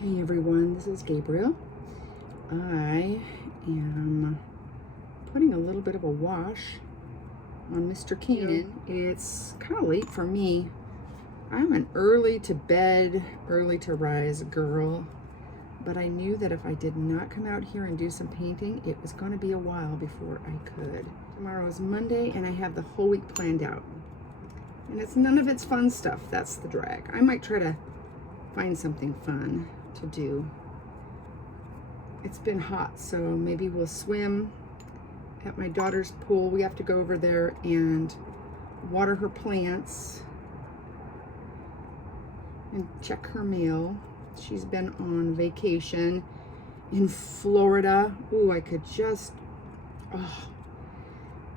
Hey everyone, this is Gabriel. I am putting a little bit of a wash on Mr. Kanan. It's kind of late for me. I'm an early to bed, early to rise girl, but I knew that if I did not come out here and do some painting, it was going to be a while before I could. Tomorrow is Monday and I have the whole week planned out. And none of it's fun stuff. That's the drag. I might try to find something fun to do. It's been hot, so maybe we'll swim at my daughter's pool. We have to go over there and water her plants and check her mail. She's been on vacation in Florida. Ooh, I could just,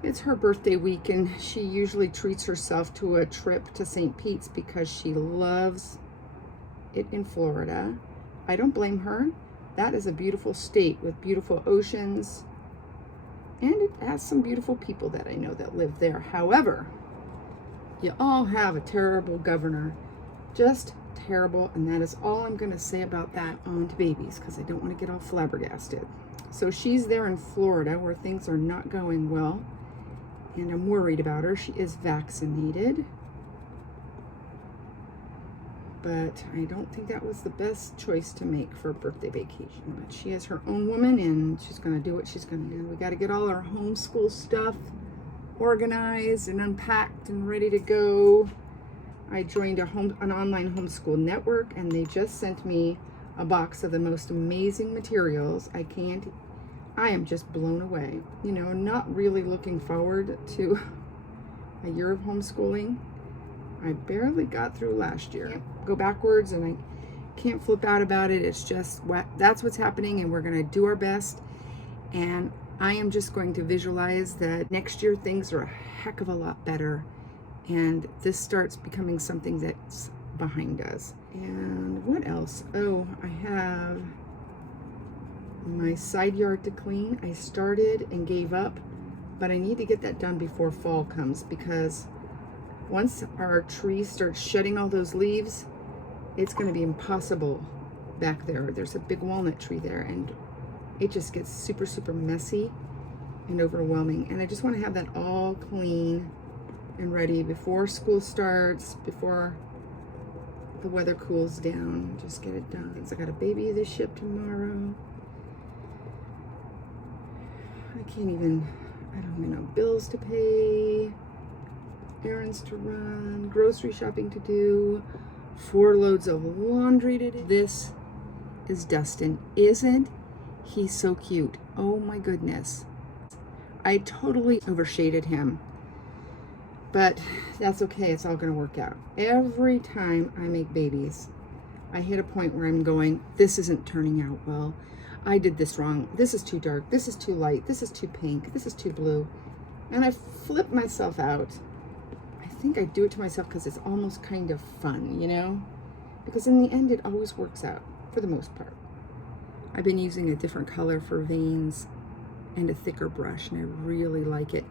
it's her birthday week and she usually treats herself to a trip to St. Pete's because she loves it in Florida. I don't blame her. That is a beautiful state with beautiful oceans, and it has some beautiful people that I know that live there. However, you all have a terrible governor, just terrible, and that is all I'm going to say about that on to babies, because I don't want to get all flabbergasted. So she's there in Florida where things are not going well, and I'm worried about her. She is vaccinated, but I don't think that was the best choice to make for a birthday vacation. But she is her own woman and she's going to do what she's going to do. We got to get all our homeschool stuff organized and unpacked and ready to go. I joined an online homeschool network and they just sent me a box of the most amazing materials. I am just blown away. You know, not really looking forward to a year of homeschooling. I barely got through last year. Go backwards and I can't flip out about it. It's just that's what's happening and we're going to do our best. And I am just going to visualize that next year things are a heck of a lot better and this starts becoming something that's behind us. And what else? Oh, I have my side yard to clean. I started and gave up, but I need to get that done before fall comes, because once our tree starts shedding all those leaves, it's going to be impossible back there. There's a big walnut tree there and it just gets super, super messy and overwhelming. And I just want to have that all clean and ready before school starts, before the weather cools down. Just get it done. I got a baby to ship tomorrow. I don't even know, bills to pay, errands to run, grocery shopping to do, 4 loads of laundry to do. This is Dustin. Isn't he so cute? Oh my goodness. I totally overshaded him, but that's okay. It's all going to work out. Every time I make babies, I hit a point where I'm going, this isn't turning out well. I did this wrong. This is too dark. This is too light. This is too pink. This is too blue. And I flip myself out. I think I do it to myself because it's almost kind of fun, you know? Because in the end, it always works out, for the most part. I've been using a different color for veins and a thicker brush, and I really like it.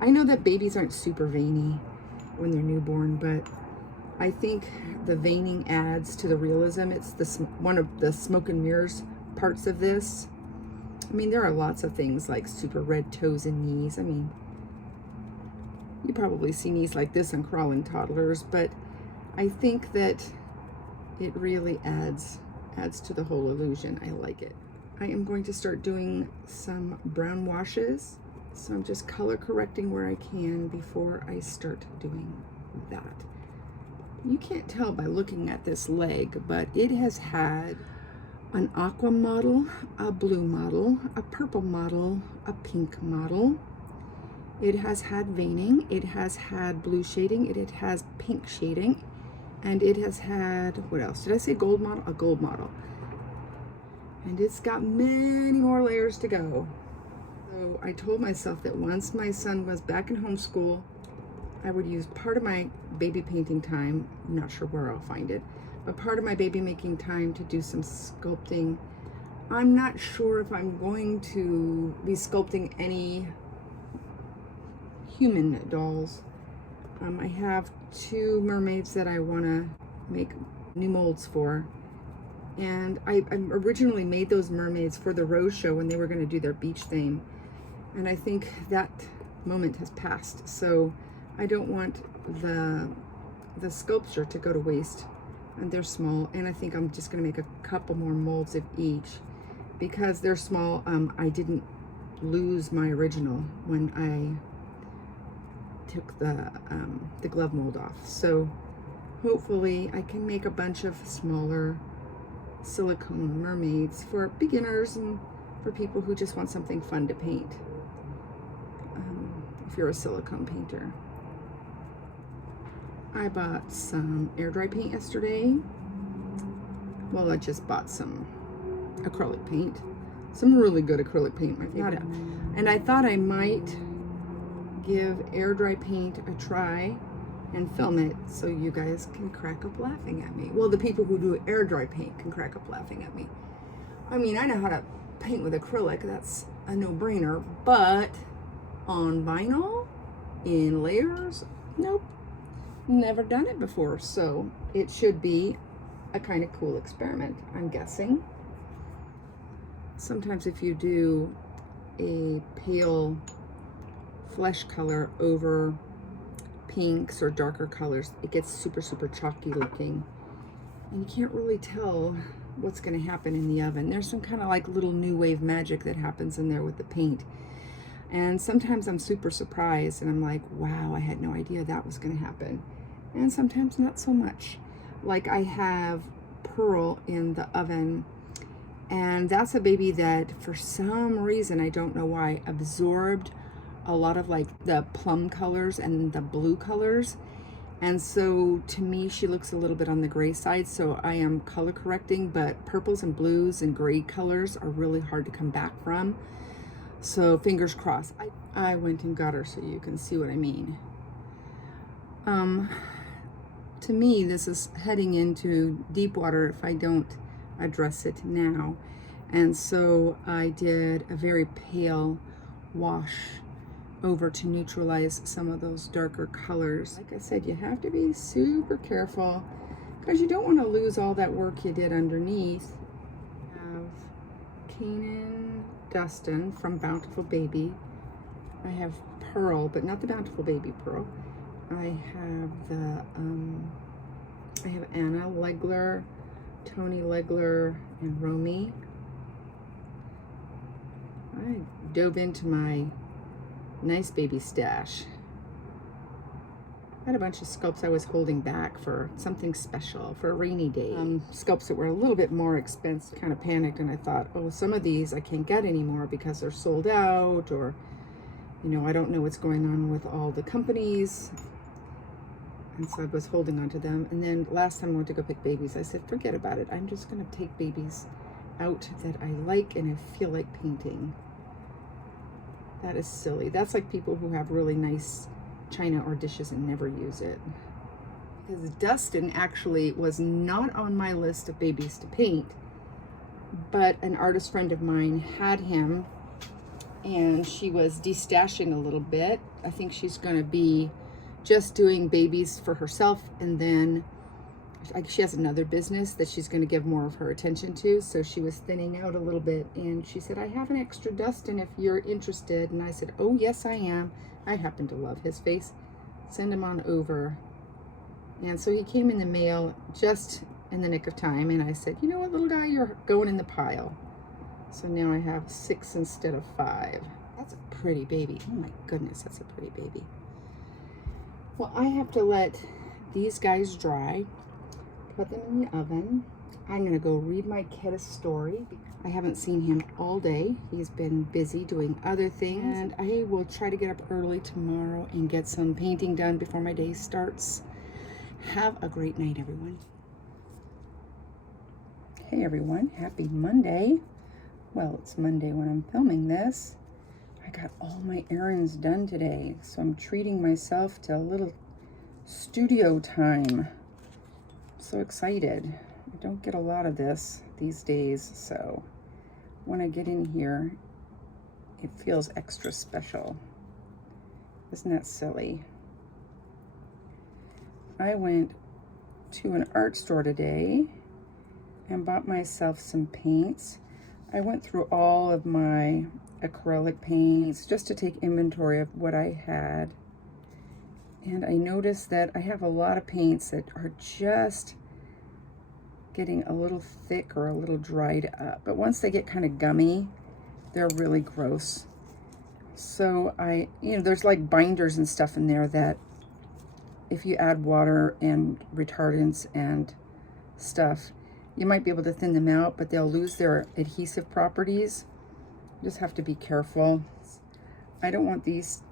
I know that babies aren't super veiny when they're newborn, but I think the veining adds to the realism. It's one of the smoke and mirrors parts of this. I mean, there are lots of things like super red toes and knees. I mean, you probably see knees like this on crawling toddlers, but I think that it really adds to the whole illusion. I like it. I am going to start doing some brown washes, so I'm just color correcting where I can before I start doing that. You can't tell by looking at this leg, but it has had an aqua model, a blue model, a purple model, a pink model. It has had veining, it has had blue shading, it has pink shading, and it has had, what else? Did I say gold model? A gold model. And it's got many more layers to go. So I told myself that once my son was back in homeschool, I would use part of my baby painting time, I'm not sure where I'll find it, but part of my baby making time to do some sculpting. I'm not sure if I'm going to be sculpting any human dolls. I have 2 mermaids that I want to make new molds for, And I originally made those mermaids for the Rose Show when they were going to do their beach theme. And I think that moment has passed. So I don't want the sculpture to go to waste. And they're small. And I think I'm just going to make a couple more molds of each. Because they're small, I didn't lose my original when I took the glove mold off. So hopefully I can make a bunch of smaller silicone mermaids for beginners and for people who just want something fun to paint, if you're a silicone painter. I bought some air dry paint yesterday. Well, I just bought some acrylic paint, some really good acrylic paint, my favorite. And I thought I might give air dry paint a try and film it so you guys can crack up laughing at me. Well, the people who do air dry paint can crack up laughing at me. I mean, I know how to paint with acrylic, that's a no-brainer, but on vinyl, in layers, nope, never done it before. So it should be a kind of cool experiment, I'm guessing. Sometimes if you do a pale flesh color over pinks or darker colors, it gets super, super chalky looking. And you can't really tell what's going to happen in the oven. There's some kind of like little new wave magic that happens in there with the paint. And sometimes I'm super surprised and I'm like, wow, I had no idea that was going to happen. And sometimes not so much. Like I have Pearl in the oven, and that's a baby that for some reason, I don't know why, absorbed a lot of like the plum colors and the blue colors. And so to me, she looks a little bit on the gray side. So I am color correcting, but purples and blues and gray colors are really hard to come back from. So fingers crossed. I went and got her so you can see what I mean. To me, this is heading into deep water if I don't address it now. And so I did a very pale wash over to neutralize some of those darker colors. Like I said, you have to be super careful because you don't want to lose all that work you did underneath. I have Kanan Dustin from Bountiful Baby. I have Pearl, but not the Bountiful Baby Pearl. I have I have Anna Legler, Tony Legler, and Romy. I dove into my nice baby stash. I had a bunch of sculpts I was holding back for something special, for a rainy day. Sculpts that were a little bit more expensive. Kind of panicked and I thought, oh, some of these I can't get anymore because they're sold out, or, you know, I don't know what's going on with all the companies. And so I was holding on to them. And then last time I went to go pick babies, I said, forget about it. I'm just going to take babies out that I like and I feel like painting. That is silly. That's like people who have really nice china or dishes and never use it. Because Dustin actually was not on my list of babies to paint, but an artist friend of mine had him and she was destashing a little bit. I think she's going to be just doing babies for herself, and then she has another business that she's going to give more of her attention to. So she was thinning out a little bit, and she said, I have an extra Dustin if you're interested. And I said, oh yes I am. I happen to love his face. Send him on over. And so he came in the mail just in the nick of time, and I said, you know what, little guy, you're going in the pile. So now I have 6 instead of 5. That's a pretty baby. Oh my goodness, that's a pretty baby. Well, I have to let these guys dry, put them in the oven. I'm gonna go read my kid a story. I haven't seen him all day. He's been busy doing other things, and I will try to get up early tomorrow and get some painting done before my day starts. Have a great night, everyone. Hey everyone, happy Monday. Well, it's Monday when I'm filming this. I got all my errands done today, so I'm treating myself to a little studio time. I'm so excited. I don't get a lot of this these days, so when I get in here, it feels extra special. Isn't that silly? I went to an art store today. and bought myself some paints. I went through all of my acrylic paints just to take inventory of what I had. And I noticed that I have a lot of paints that are just getting a little thick or a little dried up. But once they get kind of gummy, they're really gross. So there's like binders and stuff in there that if you add water and retardants and stuff, you might be able to thin them out, but they'll lose their adhesive properties. You just have to be careful. I don't want these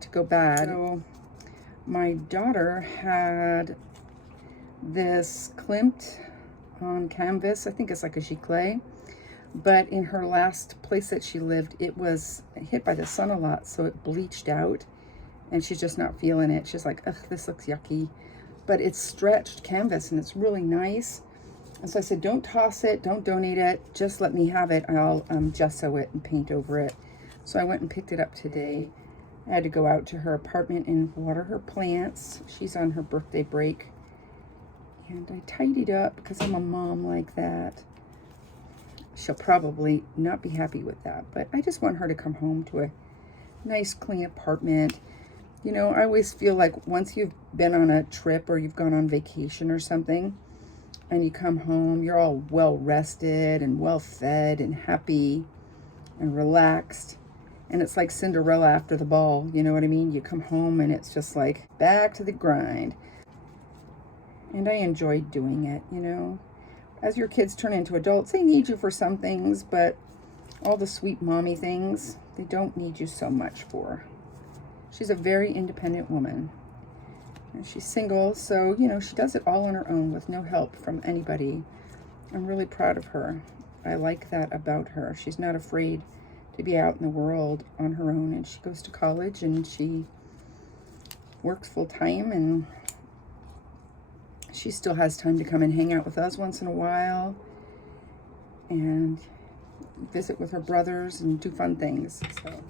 to go bad. So my daughter had this Klimt on canvas. I think it's like a giclée, but in her last place that she lived, it was hit by the sun a lot, so it bleached out, and she's just not feeling it. She's like, ugh, this looks yucky. But it's stretched canvas, and it's really nice. And so I said, don't toss it, don't donate it, just let me have it. I'll gesso it and paint over it. So I went and picked it up today. I had to go out to her apartment and water her plants. She's on her birthday break. And I tidied up because I'm a mom like that. She'll probably not be happy with that, but I just want her to come home to a nice, clean apartment. You know, I always feel like once you've been on a trip or you've gone on vacation or something, and you come home, you're all well rested and well fed and happy and relaxed. And it's like Cinderella after the ball, you know what I mean? You come home and it's just like back to the grind. And I enjoyed doing it, you know. As your kids turn into adults, they need you for some things, but all the sweet mommy things, they don't need you so much for. She's a very independent woman. And she's single, so, you know, she does it all on her own with no help from anybody. I'm really proud of her. I like that about her. She's not afraid to be out in the world on her own, and she goes to college and she works full time, and she still has time to come and hang out with us once in a while and visit with her brothers and do fun things. So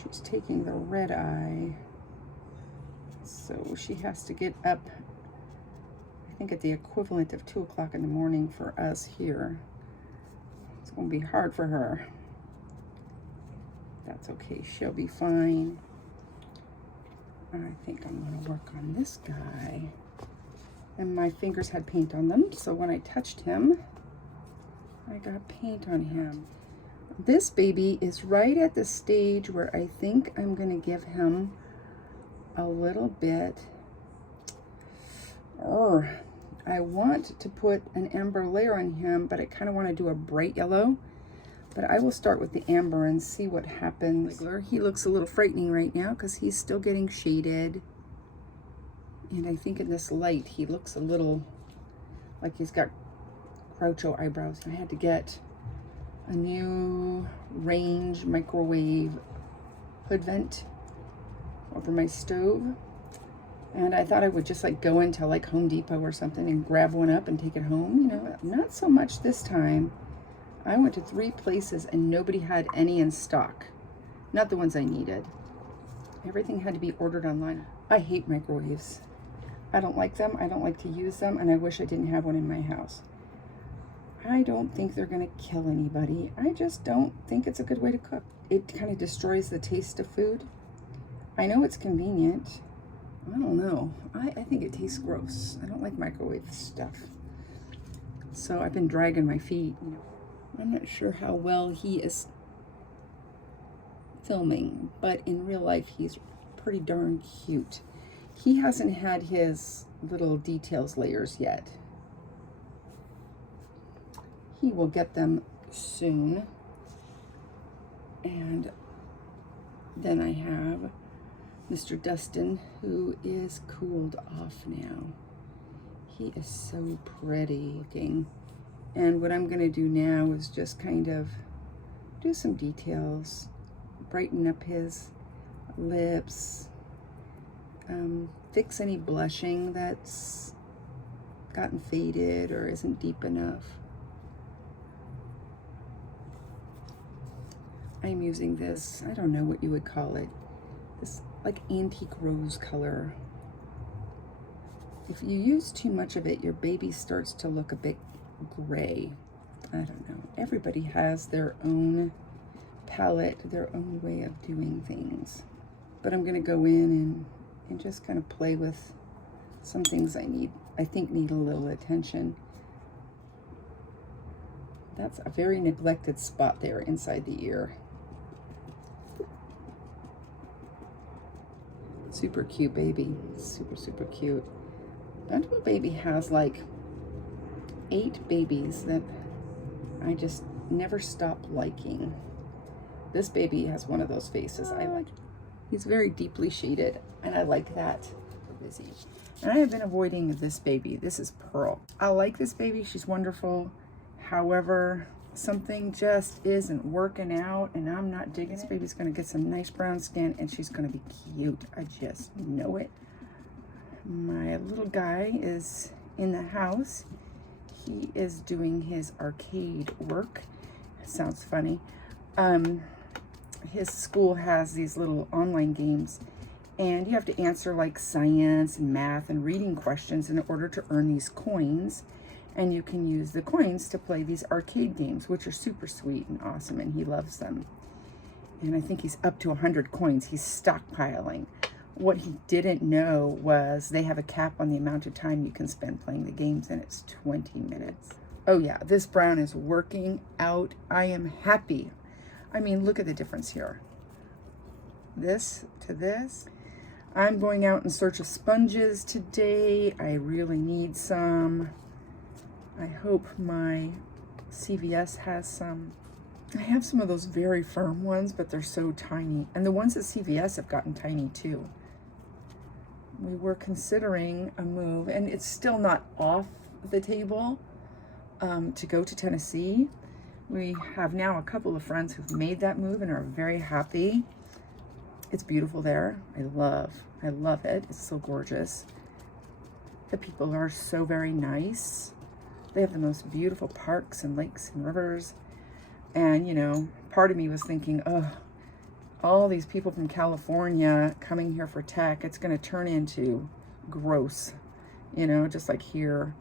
she's taking the red eye. So she has to get up, I think, at the equivalent of 2 o'clock in the morning for us here. It's going to be hard for her. That's okay. She'll be fine. I think I'm going to work on this guy. And my fingers had paint on them, so when I touched him, I got paint on him. This baby is right at the stage where I think I'm going to give him a little bit, I want to put an amber layer on him, but I kind of want to do a bright yellow. But I will start with the amber and see what happens. He looks a little frightening right now because he's still getting shaded. And I think in this light, he looks a little like he's got Groucho eyebrows. I had to get a new range microwave hood vent over my stove, and I thought I would just like go into like Home Depot or something and grab one up and take it home. You know, not so much this time. I went to 3 places and nobody had any in stock, not the ones I needed. Everything had to be ordered online. I hate microwaves. I don't like them, I don't like to use them, and I wish I didn't have one in my house. I don't think they're gonna kill anybody. I just don't think it's a good way to cook. It kind of destroys the taste of food. I know it's convenient. I don't know. I think it tastes gross. I don't like microwave stuff. So I've been dragging my feet. I'm not sure how well he is filming, but in real life he's pretty darn cute. He hasn't had his little details layers yet. He will get them soon. And then I have Mr. Dustin, who is cooled off now. He is so pretty looking. And what I'm gonna do now is just kind of do some details, brighten up his lips, fix any blushing that's gotten faded or isn't deep enough. I'm using this, I don't know what you would call it, this like antique rose color. If you use too much of it, your baby starts to look a bit gray. I don't know. Everybody has their own palette, their own way of doing things. But I'm going to go in and just kind of play with some things I think need a little attention. That's a very neglected spot there inside the ear. Super cute baby. Super, super cute. Bundle Baby has like 8 babies that I just never stop liking. This baby has one of those faces I like. He's very deeply shaded, and I like that. Busy. And I have been avoiding this baby. This is Pearl. I like this baby. She's wonderful. However, something just isn't working out, and I'm not digging it. This baby's going to get some nice brown skin, and she's going to be cute. I just know it. My little guy is in the house. He is doing his arcade work. It sounds funny. His school has these little online games, and you have to answer like science and math and reading questions in order to earn these coins. And you can use the coins to play these arcade games, which are super sweet and awesome, and he loves them. And I think he's up to 100 coins. He's stockpiling. What he didn't know was they have a cap on the amount of time you can spend playing the games, and it's 20 minutes. Oh yeah, this brown is working out. I am happy. I mean, look at the difference here. This to this. I'm going out in search of sponges today. I really need some. I hope my CVS has some. I have some of those very firm ones, but they're so tiny. And the ones at CVS have gotten tiny too. We were considering a move, and it's still not off the table, to go to Tennessee. We have now a couple of friends who've made that move and are very happy. It's beautiful there. I love it. It's so gorgeous. The people are so very nice. They have the most beautiful parks and lakes and rivers. And, you know, part of me was thinking, oh, all these people from California coming here for tech, it's going to turn into gross, you know, just like here,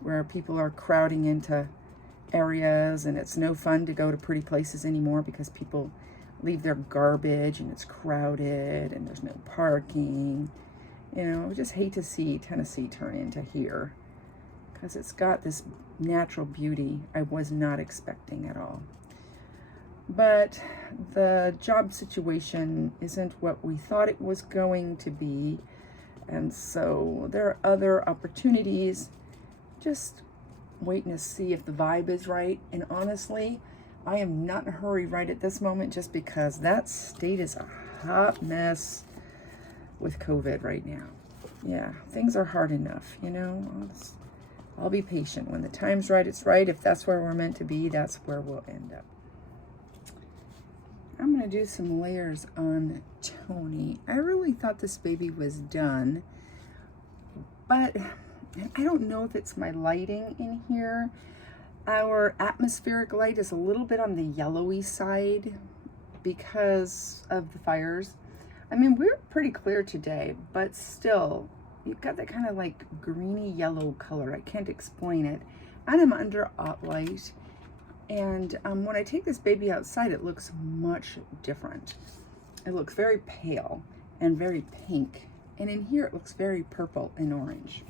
where people are crowding into areas, and it's no fun to go to pretty places anymore because people leave their garbage and it's crowded and there's no parking. You know, I just hate to see Tennessee turn into here because it's got this natural beauty I was not expecting at all. But the job situation isn't what we thought it was going to be, and so there are other opportunities. Just waiting to see if the vibe is right. And honestly, I am not in a hurry right at this moment, just because that state is a hot mess with COVID right now. Yeah, things are hard enough, you know. I'll be patient. When the time's right, it's right. If that's where we're meant to be, that's where we'll end up. I'm going to do some layers on Tony. I really thought this baby was done, but I don't know if it's my lighting in here. Our atmospheric light is a little bit on the yellowy side because of the fires. I mean, we're pretty clear today, but still, you've got that kind of like greeny yellow color. I can't explain it. And I'm under light. And when I take this baby outside, it looks much different. It looks very pale and very pink. And in here, it looks very purple and orange.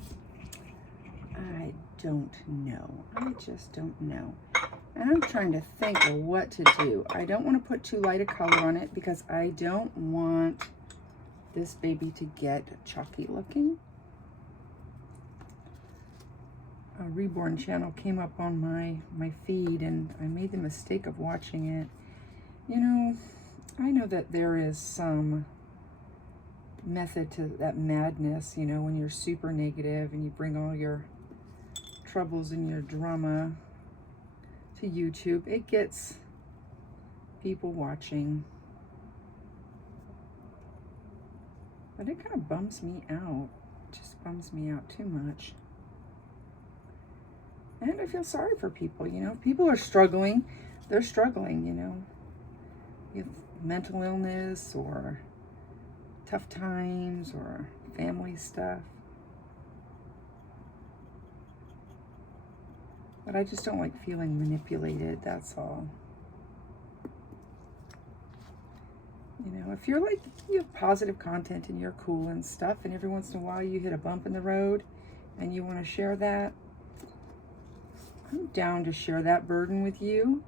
I don't know. I just don't know. And I'm trying to think of what to do. I don't want to put too light a color on it because I don't want this baby to get chalky looking. A Reborn channel came up on my feed, and I made the mistake of watching it. You know, I know that there is some method to that madness, you know, when you're super negative and you bring all your troubles and your drama to YouTube. It gets people watching. But it kind of bums me out. It just bums me out too much. And I feel sorry for people, you know. People are struggling. They're struggling, you know. You have mental illness or tough times or family stuff. But I just don't like feeling manipulated, that's all. You know, if you're like, you have positive content and you're cool and stuff, and every once in a while you hit a bump in the road and you want to share that, I'm down to share that burden with you.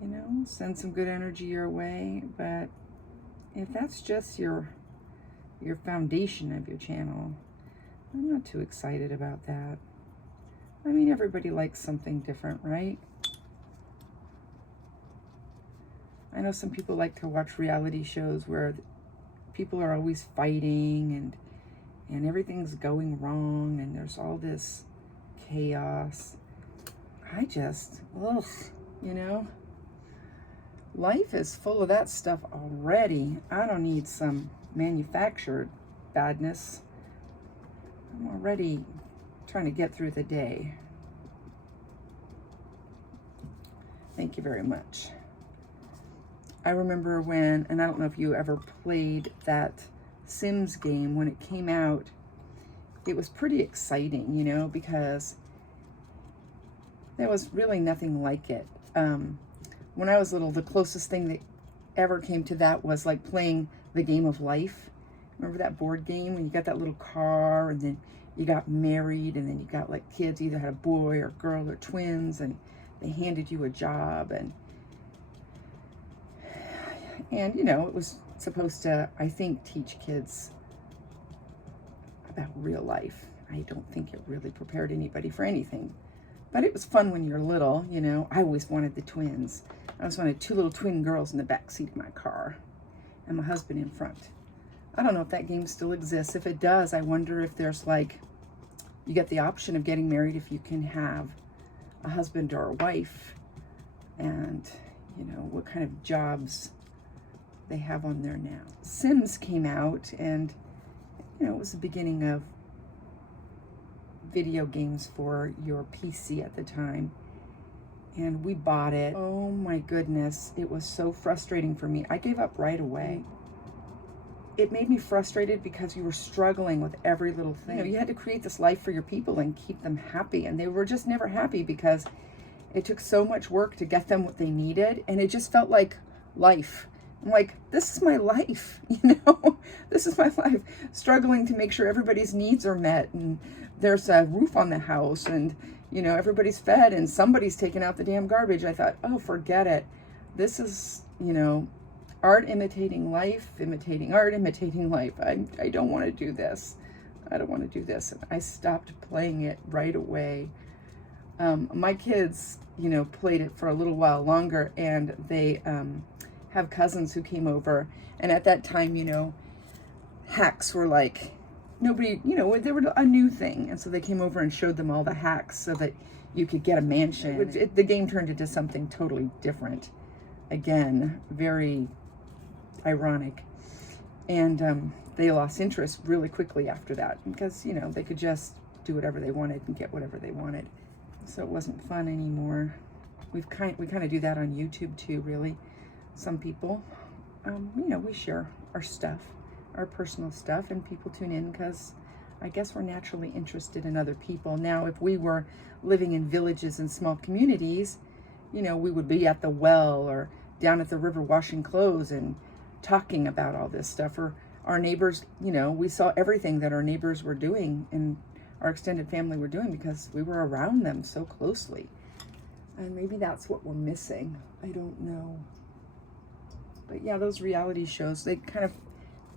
You know, send some good energy your way. But if that's just your foundation of your channel, I'm not too excited about that. I mean, everybody likes something different, right? I know some people like to watch reality shows where people are always fighting and everything's going wrong and there's all this chaos. I just, ugh, you know, life is full of that stuff already. I don't need some manufactured badness. I'm already trying to get through the day. Thank you very much. I remember when, and I don't know if you ever played that Sims game when it came out, it was pretty exciting, you know, because there was really nothing like it. When I was little, the closest thing that ever came to that was like playing the game of life. Remember that board game when you got that little car and then you got married and then you got like kids, either had a boy or girl or twins, and they handed you a job and you know, it was supposed to, I think, teach kids about real life. I don't think it really prepared anybody for anything. But it was fun when you're little, you know. I always wanted the twins. I always wanted 2 little twin girls in the back seat of my car and my husband in front. I don't know if that game still exists. If it does, I wonder if there's like, you get the option of getting married if you can have a husband or a wife, and, you know, what kind of jobs they have on there now. Sims came out, and you know, it was the beginning of video games for your PC at the time, and we bought it. Oh my goodness, it was so frustrating for me. I gave up right away. It made me frustrated because you were struggling with every little thing. You know, you had to create this life for your people and keep them happy, and they were just never happy because it took so much work to get them what they needed, and it just felt like life. I'm like, this is my life, you know, this is my life, struggling to make sure everybody's needs are met and there's a roof on the house and, you know, everybody's fed and somebody's taking out the damn garbage. I thought, oh, forget it. This is, you know, art imitating life, imitating art, imitating life. I don't want to do this. I don't want to do this. And I stopped playing it right away. My kids, you know, played it for a little while longer, and they, have cousins who came over, and at that time, you know, hacks were like, nobody, you know, they were a new thing, and so they came over and showed them all the hacks so that you could get a mansion. The game turned into something totally different. Again, very ironic. And they lost interest really quickly after that because, you know, they could just do whatever they wanted and get whatever they wanted. So it wasn't fun anymore. We kind of do that on YouTube too, really. Some people, you know, we share our stuff, our personal stuff, and people tune in because I guess we're naturally interested in other people. Now, if we were living in villages and small communities, you know, we would be at the well or down at the river washing clothes and talking about all this stuff. Or our neighbors, you know, we saw everything that our neighbors were doing and our extended family were doing because we were around them so closely. And maybe that's what we're missing. I don't know. But yeah, those reality shows, they kind of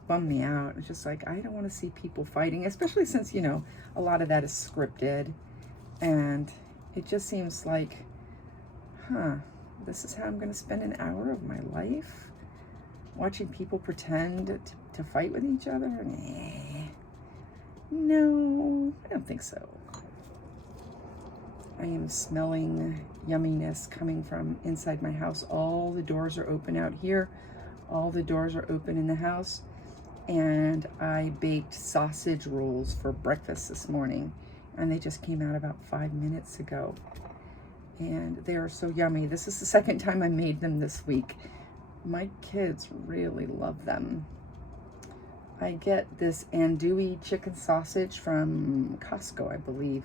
bum me out. It's just like, I don't want to see people fighting, especially since, you know, a lot of that is scripted. And it just seems like, this is how I'm going to spend an hour of my life? Watching people pretend to fight with each other? Nah. No, I don't think so. I am smelling yumminess coming from inside my house. All the doors are open out here. All the doors are open in the house. And I baked sausage rolls for breakfast this morning. And they just came out about 5 minutes ago. And they are so yummy. This is the second time I made them this week. My kids really love them. I get this andouille chicken sausage from Costco, I believe.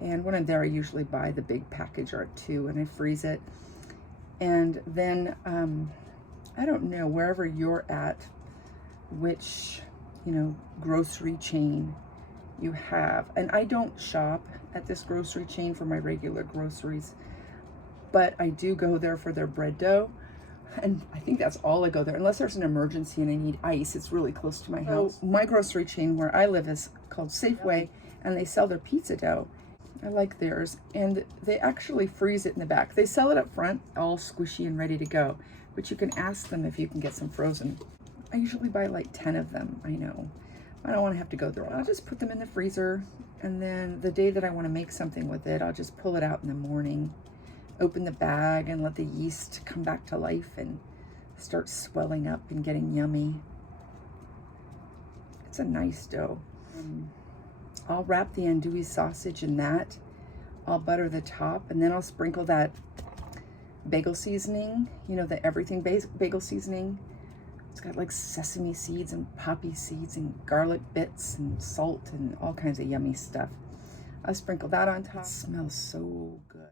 And when I'm there, I usually buy the big package or 2 and I freeze it. And then, I don't know, wherever you're at, which, grocery chain you have. And I don't shop at this grocery chain for my regular groceries, but I do go there for their bread dough. And I think that's all I go there, unless there's an emergency and I need ice. It's really close to my house. My grocery chain where I live is called Safeway, and they sell their pizza dough. I like theirs, and they actually freeze it in the back. They sell it up front, all squishy and ready to go, but you can ask them if you can get some frozen. I usually buy like 10 of them, I know. I don't want to have to go through. I'll just put them in the freezer, and then the day that I want to make something with it, I'll just pull it out in the morning, open the bag, and let the yeast come back to life and start swelling up and getting yummy. It's a nice dough. I'll wrap the andouille sausage in that. I'll butter the top, and then I'll sprinkle that bagel seasoning, the everything bagel seasoning. It's got like sesame seeds and poppy seeds and garlic bits and salt and all kinds of yummy stuff. I'll sprinkle that on top. It smells so good.